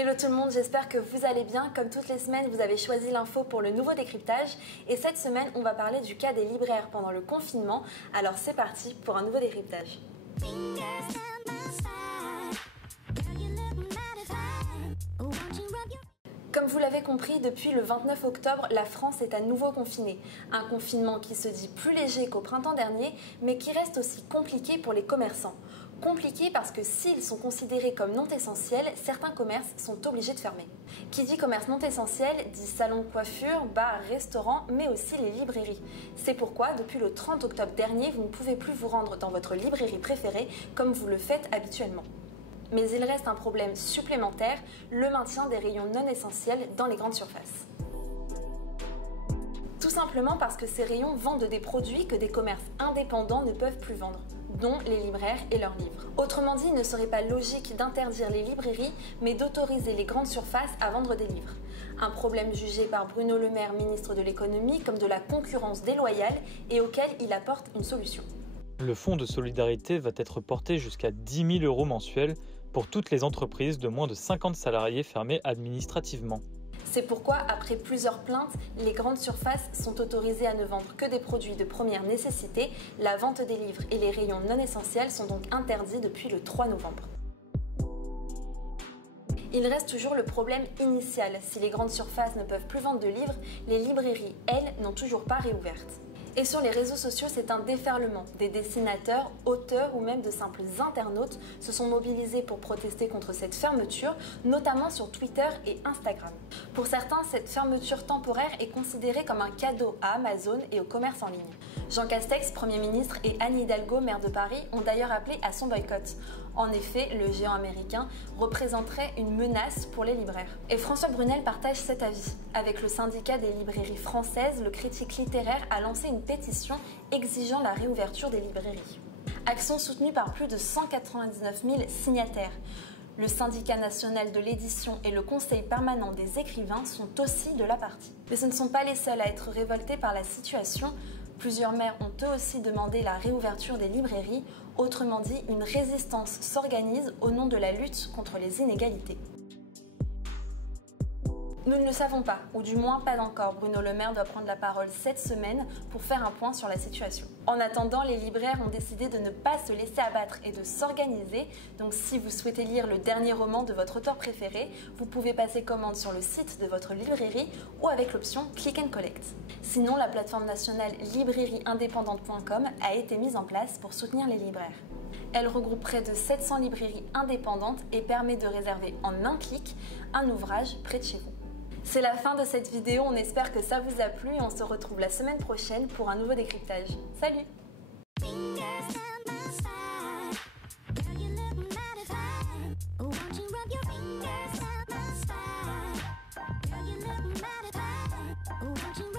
Hello tout le monde, j'espère que vous allez bien. Comme toutes les semaines, vous avez choisi l'info pour le nouveau décryptage. Et cette semaine, on va parler du cas des libraires pendant le confinement. Alors c'est parti pour un nouveau décryptage. Comme vous l'avez compris, depuis le 29 octobre, la France est à nouveau confinée. Un confinement qui se dit plus léger qu'au printemps dernier, mais qui reste aussi compliqué pour les commerçants. Compliqué parce que s'ils sont considérés comme non essentiels, certains commerces sont obligés de fermer. Qui dit commerce non essentiel dit salon de coiffure, bar, restaurant, mais aussi les librairies. C'est pourquoi, depuis le 30 octobre dernier, vous ne pouvez plus vous rendre dans votre librairie préférée comme vous le faites habituellement. Mais il reste un problème supplémentaire, le maintien des rayons non essentiels dans les grandes surfaces. Tout simplement parce que ces rayons vendent des produits que des commerces indépendants ne peuvent plus vendre, dont les libraires et leurs livres. Autrement dit, il ne serait pas logique d'interdire les librairies, mais d'autoriser les grandes surfaces à vendre des livres. Un problème jugé par Bruno Le Maire, ministre de l'économie, comme de la concurrence déloyale et auquel il apporte une solution. Le fonds de solidarité va être porté jusqu'à 10 000 € mensuels pour toutes les entreprises de moins de 50 salariés fermées administrativement. C'est pourquoi, après plusieurs plaintes, les grandes surfaces sont autorisées à ne vendre que des produits de première nécessité. La vente des livres et les rayons non essentiels sont donc interdits depuis le 3 novembre. Il reste toujours le problème initial. Si les grandes surfaces ne peuvent plus vendre de livres, les librairies, elles, n'ont toujours pas réouvertes. Et sur les réseaux sociaux, c'est un déferlement. Des dessinateurs, auteurs ou même de simples internautes se sont mobilisés pour protester contre cette fermeture, notamment sur Twitter et Instagram. Pour certains, cette fermeture temporaire est considérée comme un cadeau à Amazon et au commerce en ligne. Jean Castex, Premier ministre, et Anne Hidalgo, maire de Paris, ont d'ailleurs appelé à son boycott. En effet, le géant américain représenterait une menace pour les libraires. Et François Brunel partage cet avis. Avec le syndicat des librairies françaises, le critique littéraire a lancé une pétition exigeant la réouverture des librairies. Action soutenue par plus de 199 000 signataires. Le syndicat national de l'édition et le conseil permanent des écrivains sont aussi de la partie. Mais ce ne sont pas les seuls à être révoltés par la situation. Plusieurs maires ont eux aussi demandé la réouverture des librairies. Autrement dit, une résistance s'organise au nom de la lutte contre les inégalités. Nous ne le savons pas, ou du moins pas encore. Bruno Le Maire doit prendre la parole cette semaine pour faire un point sur la situation. En attendant, les libraires ont décidé de ne pas se laisser abattre et de s'organiser. Donc si vous souhaitez lire le dernier roman de votre auteur préféré, vous pouvez passer commande sur le site de votre librairie ou avec l'option Click and Collect. Sinon, la plateforme nationale librairieindépendante.com a été mise en place pour soutenir les libraires. Elle regroupe près de 700 librairies indépendantes et permet de réserver en un clic un ouvrage près de chez vous. C'est la fin de cette vidéo, on espère que ça vous a plu et on se retrouve la semaine prochaine pour un nouveau décryptage. Salut! Won't you